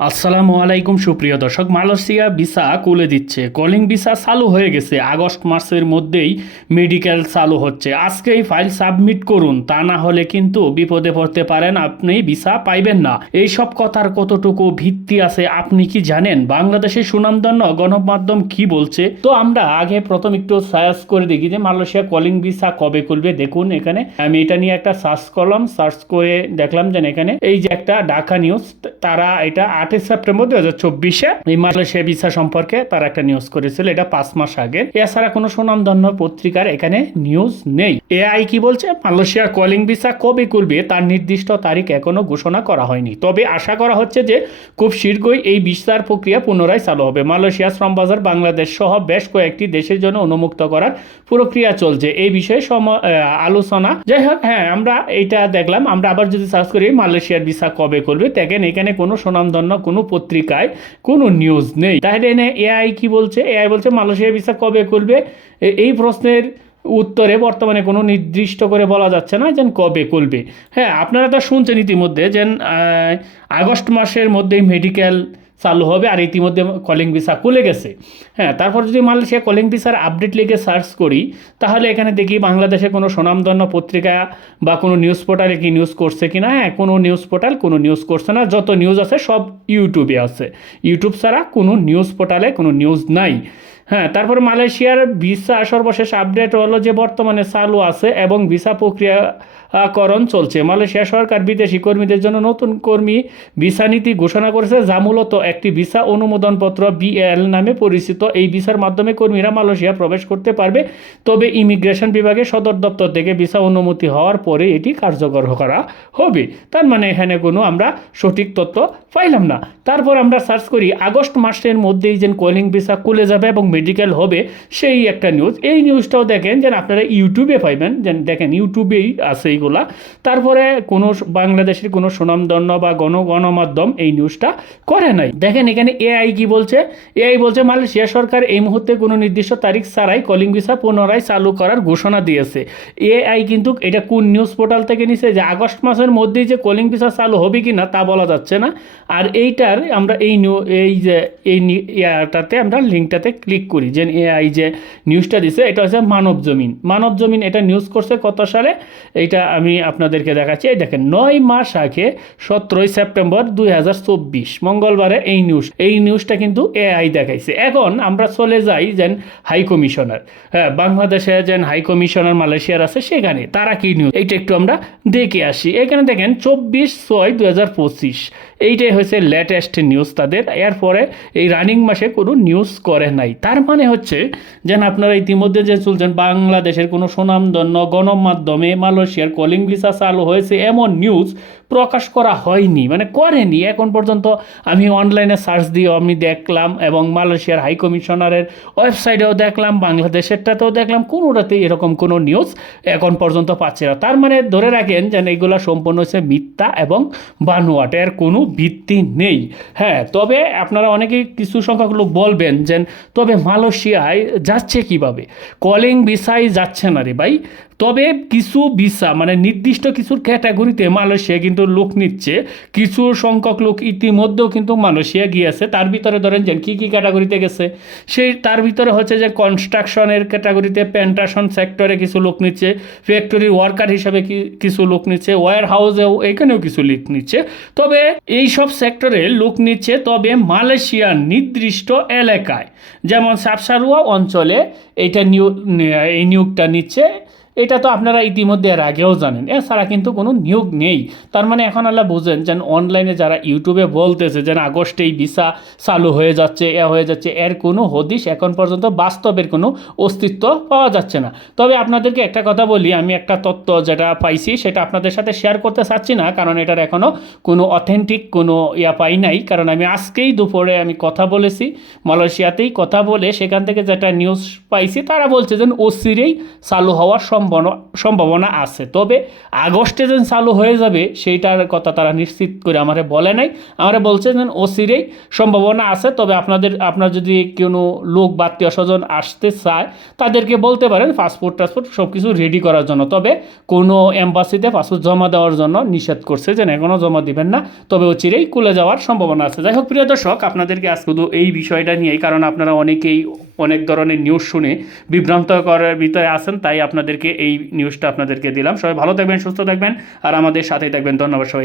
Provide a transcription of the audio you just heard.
আসসালামু আলাইকুম সুপ্রিয় দর্শক, মালয়েশিয়া ভিসা খুলে দিচ্ছে। কলিং ভিসা চালু হয়ে গেছে। আগস্ট মাসের মধ্যেই মেডিকেল চালু হচ্ছে। আজকেই ফাইল সাবমিট করুন, তা না হলে কিন্তু বিপদে পড়তে পারেন, আপনি ভিসা পাইবেন না। এই সব কথার কতটুকু ভিত্তি আছে আপনি কি জানেন? বাংলাদেশের সুনামধন্য গণমাধ্যম কি বলছে? তো আমরা আগে প্রথম একটু সার্চ করে দেখি যে মালয়েশিয়া কলিং ভিসা কবে খুলবে। দেখুন, এখানে আমি এটা নিয়ে একটা সার্চ করলাম। সার্চ করে দেখলাম যে এখানে এই যে একটা ঢাকা নিউজ, তারা এটা 8 সেপ্টেম্বর 2024 এই মালয়েশিয়া ভিসা সম্পর্কে তারা একটা নিউজ করেছিল। এটা 5 মাস আগে। এছাড়া কোনো সুনামধন্য পত্রিকার এখানে নিউজ নেই। এআই কি বলছে? মালয়েশিয়ার কলিং ভিসা কবে খুলবে তার নির্দিষ্ট তারিখ এখনো ঘোষণা করা হয়নি, তবে আশা করা হচ্ছে যে খুব শীঘ্রই এই ভিসার প্রক্রিয়া পুনরায় চালু হবে। মালয়েশিয়া, শ্রমবাজার, বাংলাদেশ সহ বেশ কয়েকটি দেশের জন্য উন্মুক্ত করার প্রক্রিয়া চলছে। এই বিষয়ে আলোচনা। যাই হোক, হ্যাঁ, আমরা এটা দেখলাম। আমরা আবার যদি সার্চ করি মালয়েশিয়ার ভিসা কবে খুলবে, দেখেন এখানে কোনো সুনামধন্য কোনো পত্রিকায় কোনো নিউজ নেই। তাহলে এআই কি বলছে? এআই বলছে মালয়েশিয়া ভিসা কবে খুলবে এই প্রশ্নের উত্তরে বর্তমানে কোনো নির্দিষ্ট করে বলা যাচ্ছে না যে কবে খুলবে। হ্যাঁ, আপনারা তো শুনছেন ইতিমধ্যে যে আগস্ট মাসের মধ্যেই মেডিকেল চালু হবে, আর ইতিমধ্যে কলিং ভিসা খুলে গেছে। হ্যাঁ, তারপর যদি মালয়েশিয়া কলিং ভিসার আপডেট লিখে সার্চ করি, তাহলে এখানে দেখি বাংলাদেশে কোনো সুনামধন্য পত্রিকা বা কোনো নিউজ পোর্টালে কি নিউজ করছে কিনা। হ্যাঁ, কোনো নিউজ পোর্টাল কোনো নিউজ করছে না। যত নিউজ আছে সব ইউটিউবে আছে। ইউটিউব ছাড়া কোনো নিউজ পোর্টালে কোনো নিউজ নাই। হ্যাঁ, তারপর মালয়েশিয়ার ভিসা সর্বশেষ আপডেট হলো যে বর্তমানে চালু আছে এবং ভিসা প্রক্রিয়াকরণ চলছে। মালয়েশিয়া সরকার বিদেশি কর্মীদের জন্য নতুন কর্মী ভিসা নীতি ঘোষণা করেছে, যা মূলত একটি ভিসা অনুমোদনপত্র বিএল নামে পরিচিত। এই ভিসার মাধ্যমে কর্মীরা মালয়েশিয়া প্রবেশ করতে পারবে, তবে ইমিগ্রেশন বিভাগের সদর দপ্তর থেকে ভিসা অনুমতি হওয়ার পরে এটি কার্যকর করা হবে। তার মানে এখানে কোনো আমরা সঠিক তথ্য পাইলাম না। তারপর আমরা সার্চ করি আগস্ট মাসের মধ্যেই যে কলিং ভিসা খুলে যাবে এবং মেডিকেল হবে, সেই একটা নিউজ। এই নিউজটাও দেখেন যে আপনারা ইউটিউবে পাইবেন, যে দেখেন ইউটিউবেই আছে এইগুলা। তারপরে কোনো বাংলাদেশের কোনো সুনামধন্য বা গণমাধ্যম এই নিউজটা করে নাই। দেখেন এখানে এআই কি বলছে? এআই বলছে মালয়েশিয়া সরকার এই মুহূর্তে কোনো নির্দিষ্ট তারিখ ছাড়াই কলিং ভিসা পুনরায় চালু করার ঘোষণা দিয়েছে। এআই কিন্তু এটা কোন নিউজ পোর্টাল থেকে নিছে যে আগস্ট মাসের মধ্যেই যে কলিং ভিসা চালু হবে কি না তা বলা যাচ্ছে না। আর এইটার আমরা ইয়াটাতে আমরা লিঙ্কটাতে ক্লিক করি যে এআই যে নিউজটা দিছে, এটা হচ্ছে মানব জমিন এটা নিউজ করছে কত সালে, এইটা আমি আপনাদেরকে দেখাচ্ছি। এই দেখেন 9 মাস আগে 17 সেপ্টেম্বর 2024 মঙ্গলবারে এই নিউজটা কিন্তু এআই দেখাইছে। এখন আমরা চলে যাই যেন হাই কমিশনার, হ্যাঁ, বাংলাদেশে যেন হাই কমিশনার মালয়েশিয়ার আছে, সেখানে তারা কি নিউজ এইটা একটু আমরা দেখে আসি। এখানে দেখেন 24/6/2025 এইটাই হচ্ছে লেটেস্ট নিউজ তাদের। এরপরে এই রানিং মাসে কোনো নিউজ করে নাই। তার মানে হচ্ছে যেন আপনারা ইতিমধ্যে যে চলছেন বাংলাদেশের কোনো সুনামধন্য গণমাধ্যমে মালয়েশিয়ার কলিং ভিসা চালু হয়েছে এমন নিউজ প্রকাশ করা হয়নি, মানে করেনি এখন পর্যন্ত। আমি অনলাইনে সার্চ দিয়েও আমি দেখলাম এবং মালয়েশিয়ার হাই কমিশনারের ওয়েবসাইটেও দেখলাম, বাংলাদেশেরটাতেও দেখলাম, কোনোটাতেই এরকম কোনো নিউজ এখন পর্যন্ত পাচ্ছে না। তার মানে ধরে রাখেন যেন এইগুলো সম্পূর্ণ হচ্ছে মিথ্যা এবং বানোয়াট, এর কোনো ভিত্তি নেই। হ্যাঁ, তবে আপনারা অনেকেই কিছু সংখ্যক লোক বলবেন যে তবে মালয়েশিয়ায় যাচ্ছে কিভাবে? কলিং ভিসায় যাচ্ছে না রে ভাই। তবে কিছু ভিসা মানে নির্দিষ্ট কিছু ক্যাটাগরিতে মালয়েশিয়া কিন্তু লোক নিচ্ছে। কিছু সংখ্যক লোক ইতিমধ্যেও কিন্তু মালয়েশিয়া গিয়েছে। তার ভিতরে ধরেন যে কী কী ক্যাটাগরিতে গেছে, সেই তার ভিতরে হচ্ছে যে কনস্ট্রাকশনের ক্যাটাগরিতে, প্ল্যান্টেশন সেক্টরে কিছু লোক নিচ্ছে, ফ্যাক্টরি ওয়ার্কার হিসাবে কিছু লোক নিচ্ছে, ওয়্যার হাউসেও এখানেও কিছু লোক নিচ্ছে। তবে এই সব সেক্টরে লোক নিচ্ছে, তবে মালয়েশিয়ার নির্দিষ্ট এলাকায়, যেমন সাবসারুয়া অঞ্চলে এই নিয়োগটা নিচ্ছে। এটা তো আপনারা ইতিমধ্যে এর আগেও জানেন। এছাড়া কিন্তু কোনো নিয়োগ নেই। তার মানে এখন আল্লাহ বুঝেন যেন অনলাইনে যারা ইউটিউবে বলতেছে যেন আগস্টেই ভিসা চালু হয়ে যাচ্ছে, হয়ে যাচ্ছে, এর কোনো হদিশ এখন পর্যন্ত বাস্তবের কোনো অস্তিত্ব পাওয়া যাচ্ছে না। তবে আপনাদেরকে একটা কথা বলি, আমি একটা তথ্য যেটা পাইছি সেটা আপনাদের সাথে শেয়ার করতে চাচ্ছি না, কারণ এটার এখনও কোনো অথেন্টিক কোনো পাই নাই। কারণ আমি আজকেই দুপুরে আমি কথা বলেছি মালয়েশিয়াতেই কথা বলে, সেখান থেকে যেটা নিউজ পাইছি তারা বলছে যে অচিরেই চালু হওয়ার সম্ভাবনা সম্ভাবনা আছে, তবে আগস্টে যেন চালু হয়ে যাবে সেইটার কথা তারা নিশ্চিত করে আমারে বলে নাই। আমারে বলছে যেন অচিরেই সম্ভাবনা আছে, তবে আপনার যদি কোনো লোক বা আত্মীয় স্বজন আসতে চায় তাদেরকে বলতে পারেন পাসপোর্ট সব কিছু রেডি করার জন্য। তবে কোনো এম্বাসিতে পাসপোর্ট জমা দেওয়ার জন্য নিষেধ করছে যে এখনও জমা দিবেন না, তবে অচিরেই খুলে যাওয়ার সম্ভাবনা আছে। যাই হোক প্রিয় দর্শক, আপনাদেরকে আজ শুধু এই বিষয়টা নিয়েই, কারণ আপনারা অনেকেই অনেক ধরনের নিউজ শুনে বিভ্রান্ত করার ভিতরে আছেন, তাই আপনাদেরকে এই নিউজটা আপনাদেরকে দিলাম। সবাই ভালো থাকবেন, সুস্থ থাকবেন আর আমাদের সাথেই থাকবেন। ধন্যবাদ সবাই।